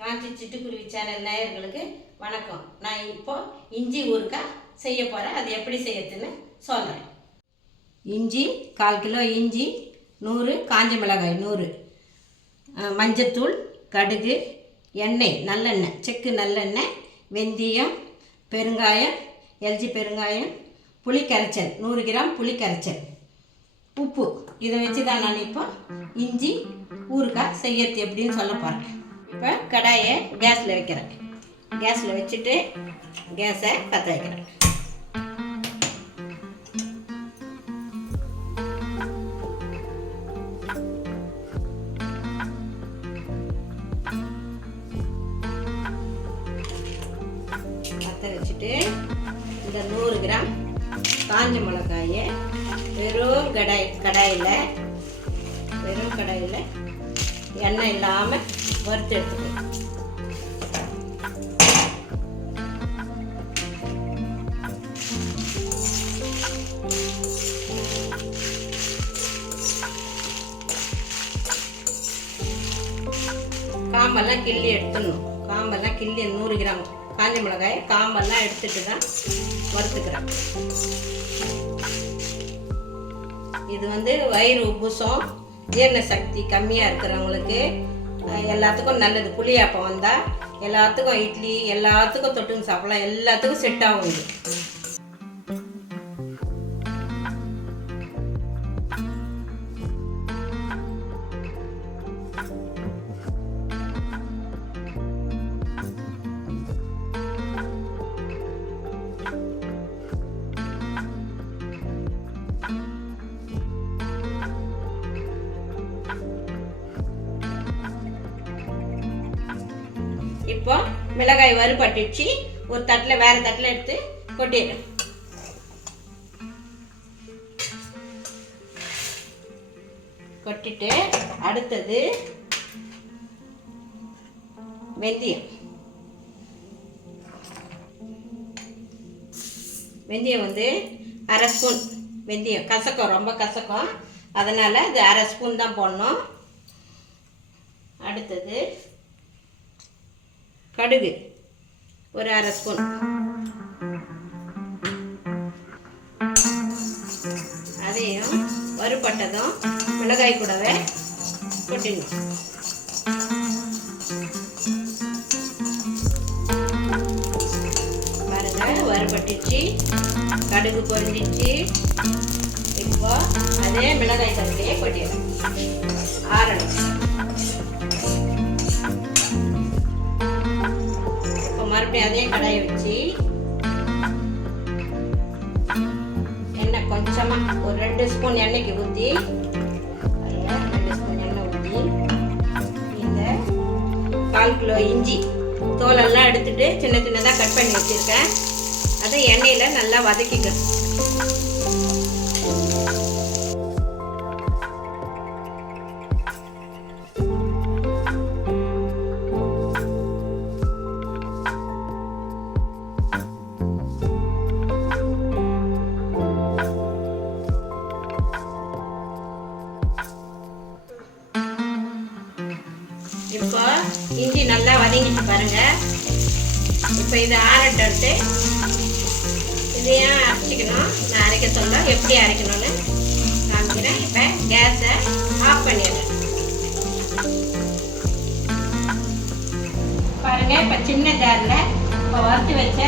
காஞ்சி சிட்டுக்குருவி சேனல் நேயர்களுக்கு வணக்கம். நான் இப்போ இஞ்சி ஊறுகாய் செய்ய போகிறேன். அது எப்படி செய்யறதுன்னு சொல்கிறேன். இஞ்சி 1/4 கிலோ இஞ்சி, 100 காஞ்ச மிளகாய், 100 மஞ்சத்தூள், கடுகு, எண்ணெய், நல்லெண்ணெய், செக்கு நல்லெண்ணெய், வெந்தயம், பெருங்காயம், எல்ஜி பெருங்காயம், புளி கரைச்சல் 100 கிராம் புளி கரைச்சல், உப்பு. இதை வச்சு தான் நான் இப்போ இஞ்சி ஊறுகாய் செய்யறது எப்படின்னு சொல்ல போகிறேன். இப்போ கடாயை கேஸில் வைக்கிறேன். கேஸில் வச்சுட்டு கேஸை பற்ற வைக்கிறேன். பற்ற வச்சுட்டு இந்த 100 கிராம் காஞ்ச மிளகாயை வெறும் கடாயில் எண்ணெய் இல்லாமல் வறுத்து எடுத்துக்கணும். காம்பெல்லாம் கிள்ளி எடுத்துடணும். காம்பெல்லாம் கிள்ளி 100 கிராம் காஞ்ச மிளகாய் காம்பெல்லாம் எடுத்துட்டு தான் வறுத்துக்கிறேன். இது வயிறு உப்புசம், ஜீரண சக்தி கம்மியாக இருக்கிறவங்களுக்கு எல்லாத்துக்கும் நல்லது. புளியாப்பம் வந்தால் எல்லாத்துக்கும், இட்லி எல்லாத்துக்கும் தொட்டுன்னு சாப்பிடலாம். எல்லாத்துக்கும் செட் ஆகும் இது. இப்போ மிளகாய் வறுபட்டுச்சு. ஒரு தட்டில், வேற தட்டில் எடுத்து கொட்டிடுறேன். கொட்டிட்டு அடுத்தது வெந்தயம். வெந்தயம் 1/2 ஸ்பூன் வெந்தயம். கசக்கும், ரொம்ப கசக்கும், அதனால் இது 1/2 ஸ்பூன் தான் போடணும். அடுத்தது கடுகு ஒரு 1/2 ஸ்பூன். அதையும் வறுபட்டதும் மிளகாய் கூடவே கொட்டிடணும். பாருங்க, வறுபட்டுச்சு, கடுகு பொரிஞ்சிச்சு. இப்போ அதே மிளகாய் தண்ணியே கொட்டிடணும். ஆறணும். மறுபடியும் அதே கடாயை வச்சு எண்ணெய் கொஞ்சமாக ஒரு 2 ஸ்பூன் எண்ணெய்க்கு ஊற்றி, 2 ஸ்பூன் எண்ணெய் ஊற்றி இந்த 1/4 கிலோ இஞ்சி தோலெல்லாம் எடுத்துட்டு சின்ன சின்னதாக கட் பண்ணி வச்சுருக்கேன். அதை எண்ணெயில் நல்லா வதக்கிக்கணும். இப்போ இஞ்சி நல்லா வதங்கிட்டு பாருங்க. இப்போ இதை ஆறட்டு இதையும் அரைச்சிக்கணும். நான் அரைக்க சொல்ல எப்படி அரைக்கணும்னு காமிக்கிறேன். இப்போ கேஸை ஆஃப் பண்ணிடுறேன். பாருங்க, இப்போ சின்ன ஜாரில் இப்போ வறுத்து வச்ச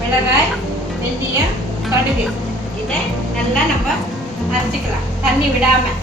மிளகாய், வெந்தயம், கடுகு இதை நல்லா நம்ம அரைச்சிக்கலாம், தண்ணி விடாமல்.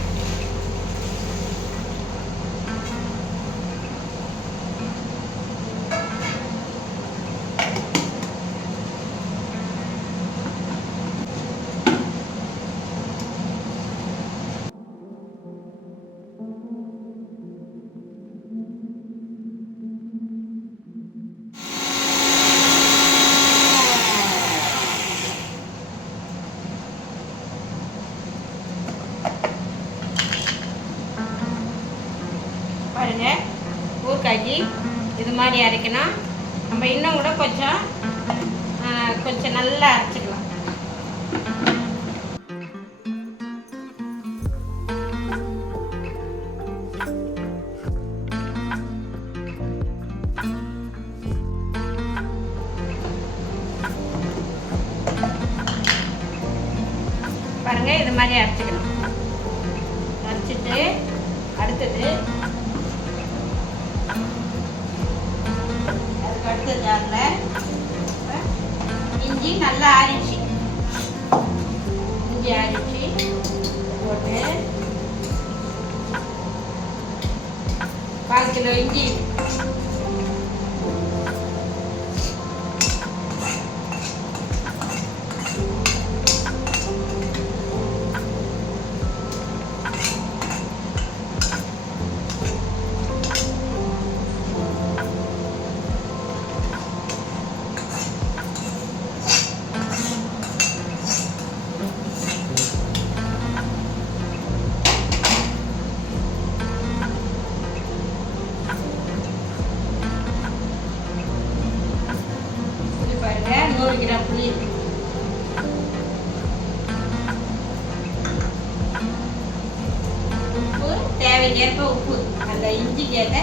பாருங்க, ஊறுகாய்க்கு இது மாதிரி அரைக்கணும். நம்ம இன்னும் கூட கொஞ்சம் நல்லா அரைச்சிக்கலாம். மாதிரி அரைச்சிக்கணும். அரைச்சிட்டு அடுத்தது அதுக்கு அடுத்த ஜாரில் இஞ்சி நல்லா ஆறிச்சு, இஞ்சி ஆறிச்சு போட்டு 1/4 கிலோ இஞ்சி பாருங்க, 100 கிராம் புளி, உப்பு தேவைக்கேற்ப உப்பு, அந்த இஞ்சிக்கு ஏற்ற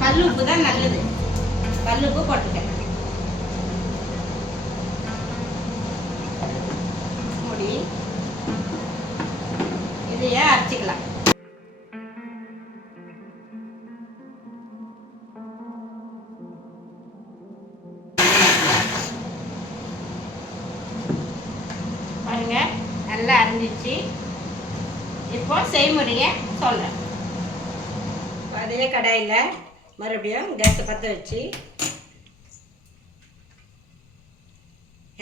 கல் உப்பு தான் நல்லது, கல் உப்பு போட்டுட்டேன். மூடி இதையே அரைச்சிக்கலாம். பாருங்க, நல்லா அரைஞ்சிச்சு. இப்போ செய்முறையை சொல்கிறேன். அதே கடாயில் மறுபடியும் கேஸை பற்ற வச்சு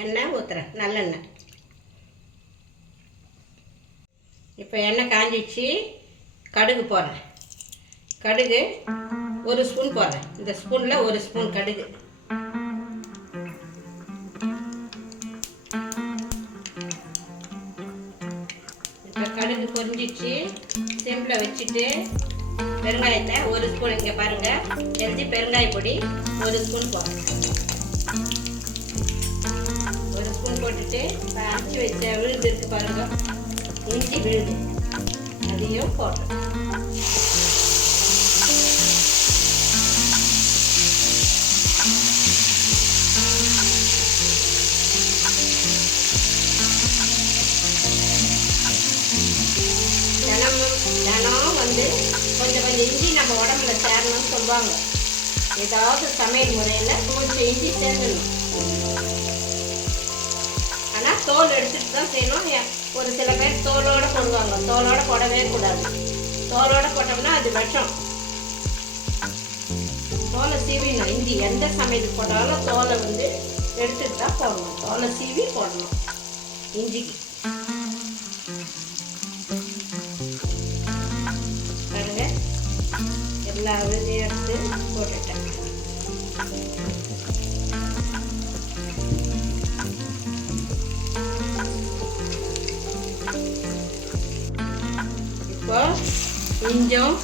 எண்ணெய் ஊற்றுறேன், நல்லெண்ணெய். இப்போ எண்ணெய் காஞ்சிச்சு, கடுகு போடுறேன். கடுகு 1 ஸ்பூன் போடுறேன். இந்த ஸ்பூனில் 1 ஸ்பூன் கடுகு. இப்போ கடுகு பொரிஞ்சிச்சு, சிம்பில் வச்சுட்டு பெருங்காயத்தை 1 ஸ்பூன், இங்கே பாருங்கள் தெரிஞ்சு பெருங்காய பொடி 1 ஸ்பூன் போடுறேன். 1 ஸ்பூன் போட்டுட்டு அரைச்சி வச்ச விழுது இருக்குது பாருங்க, இஞ்சி விழுது, அதையும் போடுறேன். தினம் வந்து கொஞ்சம் இஞ்சி நம்ம உடம்புல சேரணும்னு சொல்லுவாங்க. ஏதாவது சமையல் முறையில் கொஞ்சம் இஞ்சி சேர்க்கணும். ஆனால் தோல் எடுத்துகிட்டு தான் செய்யணும். ஒரு சில பேர் தோலோடு போடுவாங்க, தோலோடு போடவே கூடாது. தோலோடு போட்டோம்னா அது விஷம். தோலை சீவிடணும். இஞ்சி எந்த சமையலுக்கு போட்டாலும் தோலை வந்து எடுத்துகிட்டு தான் போடணும். தோலை சீவி போடணும் இஞ்சிக்கு. பாருங்க, எல்லா விதையும் எடுத்து போட்டுட்டேன். இப்போ இஞ்சும்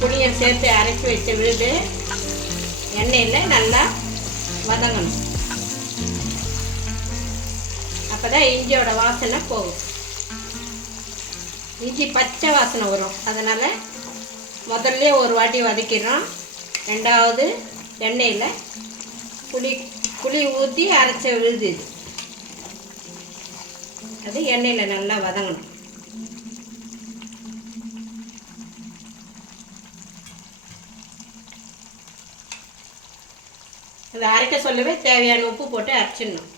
புளியும் சேர்த்து அரைச்சி வச்ச விழுது எண்ணெயில் நல்லா வதங்கணும். அப்போ தான் இஞ்சியோட வாசனை போகும். இஞ்சி பச்சை வாசனை வரும். அதனால் முதல்ல ஒரு வாட்டி வதக்கிடுறோம். ரெண்டாவது எண்ணெயில் புளி ஊற்றி அரைச்ச விழுது இது, அது எண்ணெயில் நல்லா வதங்கணும். அதை அரைக்க சொல்லவே தேவையான உப்பு போட்டு அரைச்சிடணும்.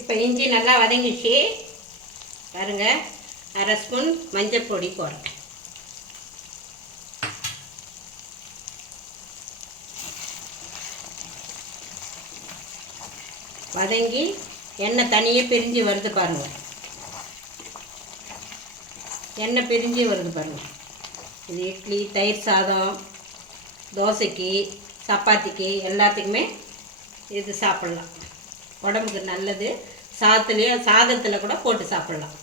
இப்போ இஞ்சி நல்லா வதங்கிச்சு பாருங்க. 1/2 ஸ்பூன் மஞ்சள் பொடி போடுறேன். வதங்கி எண்ணெய் தனியே பிரிஞ்சு வருது பாருங்க. எண்ணெய் பிரிஞ்சு வருது பாருங்கள். இது இட்லி, தயிர் சாதம், தோசைக்கு, சப்பாத்திக்கு எல்லாத்துக்குமே இது சாப்பிட்லாம். உடம்புக்கு நல்லது. சாதத்தில் கூட போட்டு சாப்பிட்லாம்.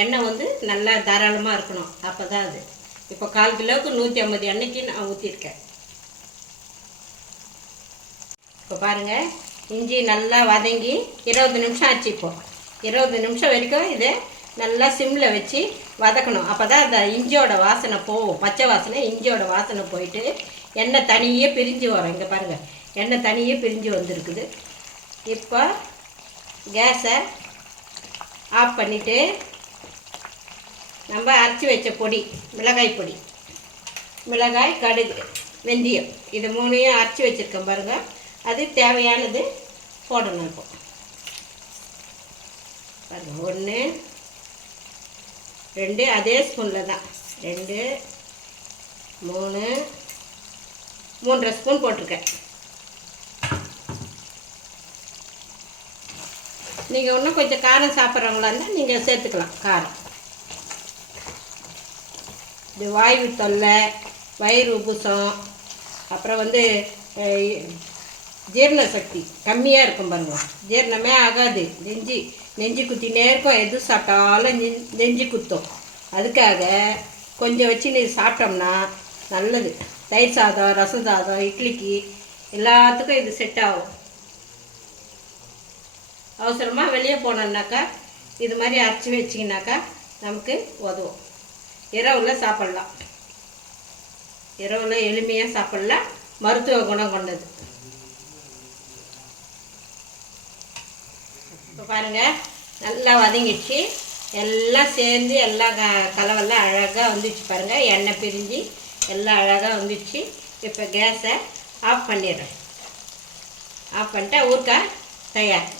எண்ணெய் வந்து நல்லா தாராளமாக இருக்கணும். அப்போ தான் அது. இப்போ 1/4 கிலோவுக்கு 150 எண்ணெய்க்கு நான் ஊற்றிருக்கேன். இப்போ பாருங்கள், இஞ்சி நல்லா வதங்கி 20 நிமிஷம் ஆச்சு. இப்போது 20 நிமிஷம் வரைக்கும் இதை நல்லா சிம்மில் வச்சு வதக்கணும். அப்போ தான் அந்த இஞ்சியோட வாசனை போகும். பச்சை வாசனை இஞ்சியோட வாசனை போயிட்டு எண்ணெய் தனியே பிரிஞ்சு வரும். இங்கே பாருங்கள், எண்ணெய் தனியே பிரிஞ்சு வந்திருக்குது. இப்போ கேஸை ஆஃப் பண்ணிவிட்டு நம்ம அரைச்சி வச்ச பொடி, மிளகாய் பொடி, மிளகாய், கடுகு, வெந்தயம், இது மூணையும் அரைச்சி வச்சுருக்கேன் பாருங்கள். அது தேவையானது போடணும். இப்போ பாருங்கள், 1 2 அதே ஸ்பூனில் தான் 2 3 3.5 ஸ்பூன் போட்டிருக்கேன். நீங்கள் இன்னும் கொஞ்சம் காரம் சாப்பிட்றவங்களா இருந்தால் நீங்கள் சேர்த்துக்கலாம் காரம். இது வாயு தொல்லை, வயிறு உப்புசம், அப்புறம் ஜீரண சக்தி கம்மியாக இருக்கும் பாருங்கள். ஜீரணமே ஆகாது. நெஞ்சு குத்தினே இருக்கும். எது சாப்பிட்டாலும் நெஞ்சு குத்தும். அதுக்காக கொஞ்சம் வச்சு நீ சாப்பிட்டோம்னா நல்லது. தயிர் சாதம், ரசம் சாதம், இட்லிக்கு எல்லாத்துக்கும் இது செட் ஆகும். அவசரமாக வெளியே போனோம்னாக்கா இது மாதிரி அரைச்சி வச்சிங்கனாக்கா நமக்கு உதவும். இரவில் சாப்பிட்லாம். இரவில் எளிமையாக சாப்பிட்லாம். மருத்துவ குணம் கொண்டது. இப்போ பாருங்கள், நல்லா வதங்கிடுச்சு. எல்லாம் சேர்ந்து எல்லாம் கலவெல்லாம் அழகாக வந்துடுச்சு பாருங்கள். எண்ணெய் பிரிஞ்சு எல்லாம் அழகாக வந்துடுச்சு. இப்போ கேஸை ஆஃப் பண்ணிடுறேன். ஆஃப் பண்ணிட்டா ஊறுகாய் தயார்.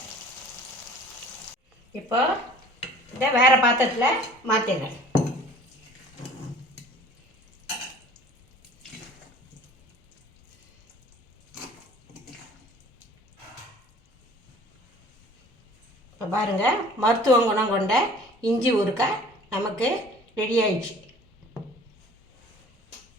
இப்போ இதை வேறு பாத்திரத்தில் மாற்றிடுறேன். இப்போ பாருங்கள், மருத்துவ குணம் கொண்ட இஞ்சி ஊறுகாய் நமக்கு ரெடி ஆயிடுச்சு.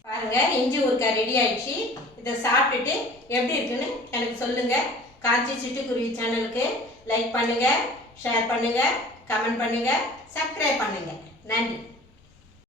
பாருங்கள், இஞ்சி ஊறுகாய் ரெடி ஆயிடுச்சு. இதை சாப்பிட்டுட்டு எப்படி இருக்குன்னு எனக்கு சொல்லுங்கள். காஞ்சி சிட்டுக்குருவி சேனலுக்கு லைக் பண்ணுங்கள், ஷேர் பண்ணுங்கள், கமெண்ட் பண்ணுங்கள், சப்ஸ்கிரைப் பண்ணுங்கள். நன்றி.